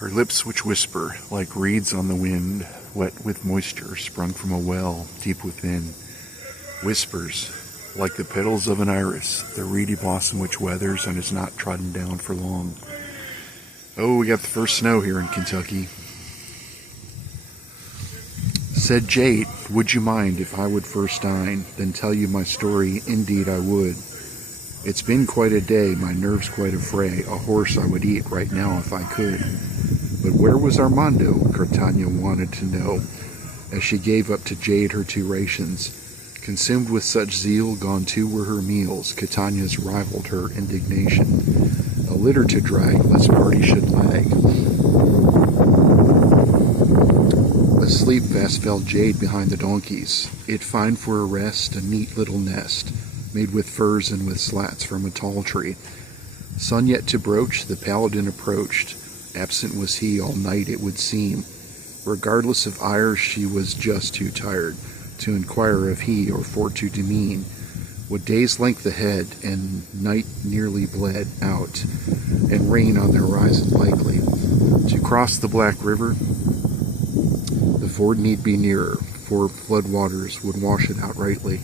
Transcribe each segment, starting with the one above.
Her lips which whisper, like reeds on the wind, wet with moisture sprung from a well deep within. Whispers, like the petals of an iris, the reedy blossom which weathers and is not trodden down for long. Oh, we got the first snow here in Kentucky. Said Jade, would you mind if I would first dine, then tell you my story? Indeed I would. It's been quite a day, my nerves quite affray. A horse I would eat right now if I could. But where was Armando? Cartagena wanted to know, as she gave up to Jade her 2 rations. Consumed with such zeal, gone too were her meals. Cartagena's rivaled her indignation. A litter to drag, lest party should lag. Asleep fast fell Jade behind the donkeys. It find for a rest a neat little nest, made with furs and with slats from a tall tree. Sun yet to broach, the paladin approached. Absent was he all night, it would seem. Regardless of ire, she was just too tired to inquire of he or for to demean. What day's length ahead, and night nearly bled out, and rain on the horizon likely. To cross the Black River, the ford need be nearer, for flood waters would wash it out rightly.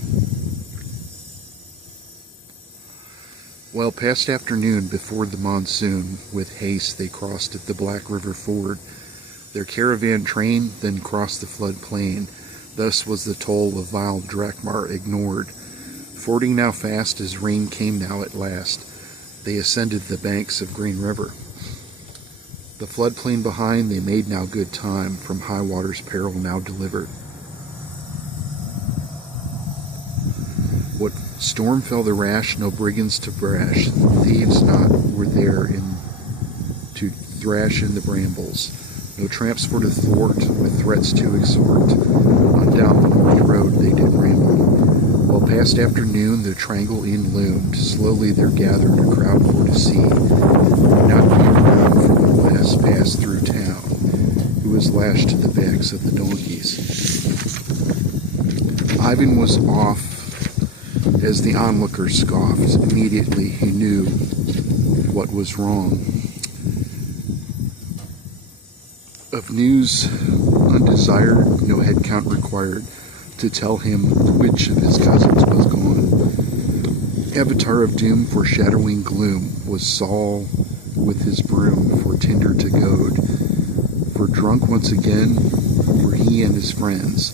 Well, past afternoon, before the monsoon, with haste they crossed at the Black River ford. Their caravan train then crossed the flood plain. Thus was the toll of vile Drakmar ignored. Fording now fast as rain came now at last, they ascended the banks of Green River. The floodplain behind they made now good time, from high water's peril now delivered. What storm fell the rash, no brigands to brash, thieves not were there to thrash in the brambles, no tramps for to thwart, with threats to exhort. On down the north road they did ramble. While past afternoon the triangle in loomed, slowly there gathered a crowd for to see, not being around from the west passed through town, who was lashed to the backs of the donkeys. Ivan was off as the onlookers scoffed. Immediately he knew what was wrong. Of news undesired, no head count required to tell him which of his cousins was gone. Avatar of doom, foreshadowing gloom, was Saul with his broom for tinder to goad. For drunk once again were he and his friends,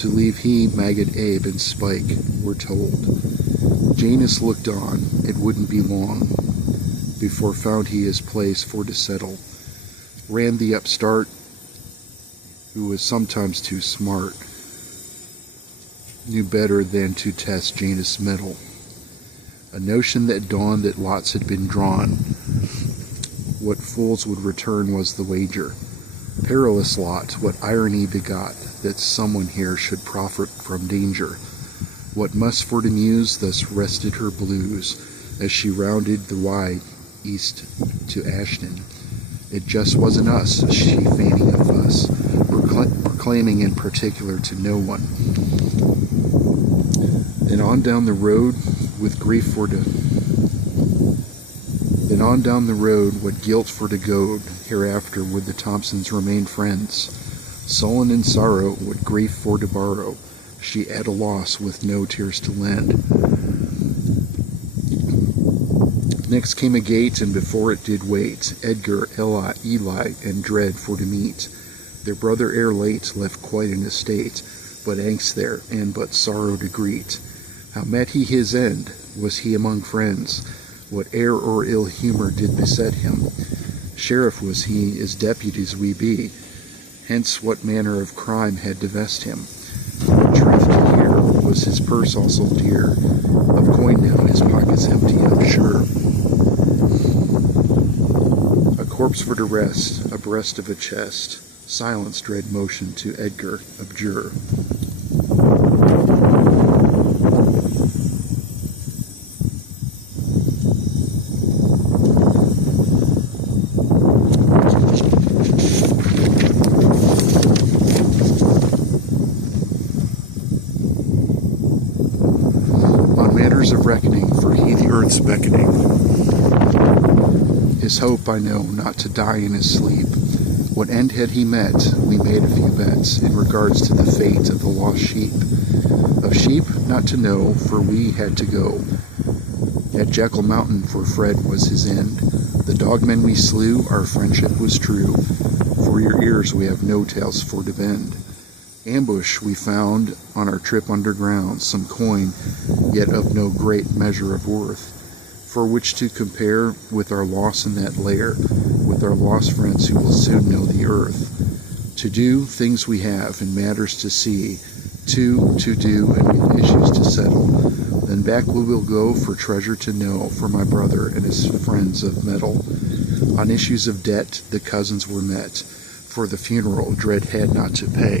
to leave he, Maggot, Abe, and Spike were told. Janus looked on, it wouldn't be long before found he his place for to settle. Ran the upstart, who was sometimes too smart, knew better than to test Janus' mettle. A notion that dawned that lots had been drawn. What fools would return was the wager. Perilous lot, what irony begot, that someone here should profit from danger. What must for to muse thus rested her blues, as she rounded the wide east to Ashton. It just wasn't us, she feigning a fuss, proclaiming in particular to no one. Then on down the road what guilt for to goad, hereafter would the Thompsons remain friends. Sullen in sorrow, what grief for to borrow, she at a loss with no tears to lend. Next came a gate, and before it did wait, Edgar, Eli, and Dread for to meet. Their brother ere late left quite an estate, but angst there, and but sorrow to greet. How met he his end? Was he among friends? What air or ill humor did beset him? Sheriff was he, as deputies we be. Hence what manner of crime had divest him? Truth to hear, was his purse also dear? Of coin now his pockets empty, I'm sure. A corpse for to rest, abreast of a chest. Silence dread motion to Edgar, abjure. On matters of reckoning, for he the earth's beckoning. His hope, I know, not to die in his sleep. What end had he met? We made a few bets in regards to the fate of the lost sheep. Of sheep, not to know, for we had to go at Jekyll Mountain, for Fred was his end. The dogmen we slew, our friendship was true. For your ears we have no tales for to bend. Ambush we found on our trip underground, some coin, yet of no great measure of worth, for which to compare with our loss in that lair, with our lost friends who will soon know the earth. To do things we have, and matters to see, to do, and with issues to settle. Then back we will go for treasure to know, for my brother and his friends of metal. On issues of debt the cousins were met, for the funeral dread had not to pay.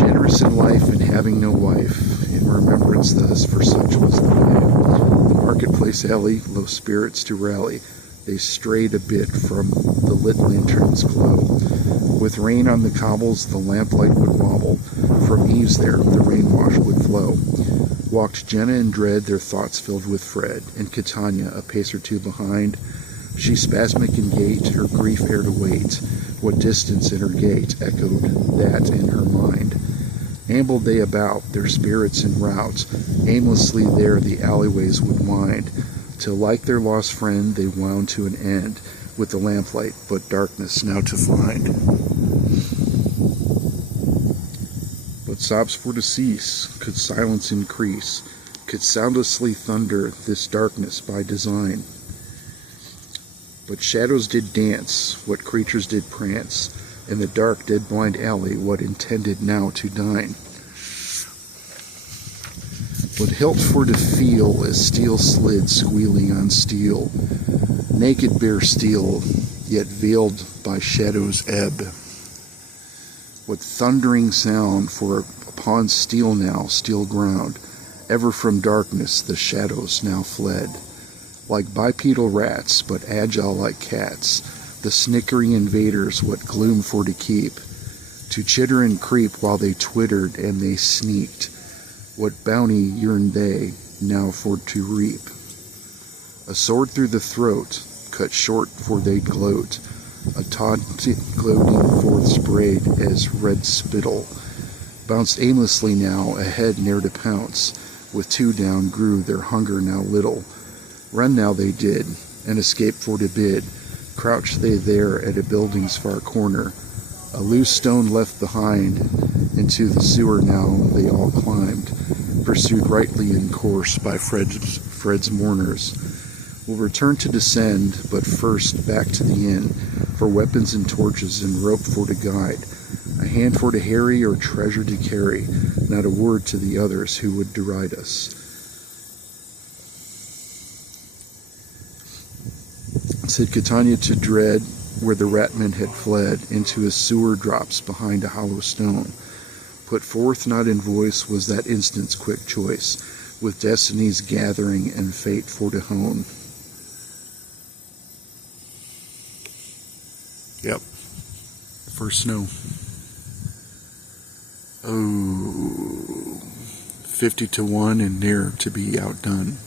Generous in life and having no wife, in remembrance thus, for such was the way. The marketplace alley, low spirits to rally, they strayed a bit from the lit lantern's glow. With rain on the cobbles, the lamplight would wobble. From eaves there, the rain-wash would flow. Walked Jenna in dread, their thoughts filled with Fred, and Catania, a pace or two behind. She spasmic in gait, her grief ere to wait. What distance in her gait echoed that in her mind. Ambled they about, their spirits in rout. Aimlessly there the alleyways would wind, till like their lost friend they wound to an end, with the lamplight but darkness now to find. But sobs for to cease, could silence increase, could soundlessly thunder this darkness by design. But shadows did dance, what creatures did prance, in the dark dead blind alley, what intended now to dine. What hilt for to feel as steel slid squealing on steel, naked bare steel, yet veiled by shadow's ebb. What thundering sound, for upon steel now, steel ground, ever from darkness the shadows now fled. Like bipedal rats, but agile like cats, the snickering invaders what gloom for to keep, to chitter and creep while they twittered and they sneaked. What bounty yearned they now for to reap? A sword through the throat, cut short for they'd gloat, a taunt gloating forth sprayed as red spittle, bounced aimlessly now, ahead ne'er to pounce, with two down grew their hunger now little. Run now they did, and escape for to bid, crouched they there at a building's far corner, a loose stone left behind, into the sewer now they all climbed, pursued rightly in course by Fred's mourners. We'll return to descend, but first back to the inn, for weapons and torches and rope for to guide, a hand for to harry or treasure to carry, not a word to the others who would deride us. Said Catania to dread, where the ratman had fled, into a sewer drops behind a hollow stone. Put forth not in voice was that instant's quick choice, with destinies gathering and fate for to hone. Yep. First snow. Oh, 50 to 1 and near to be outdone.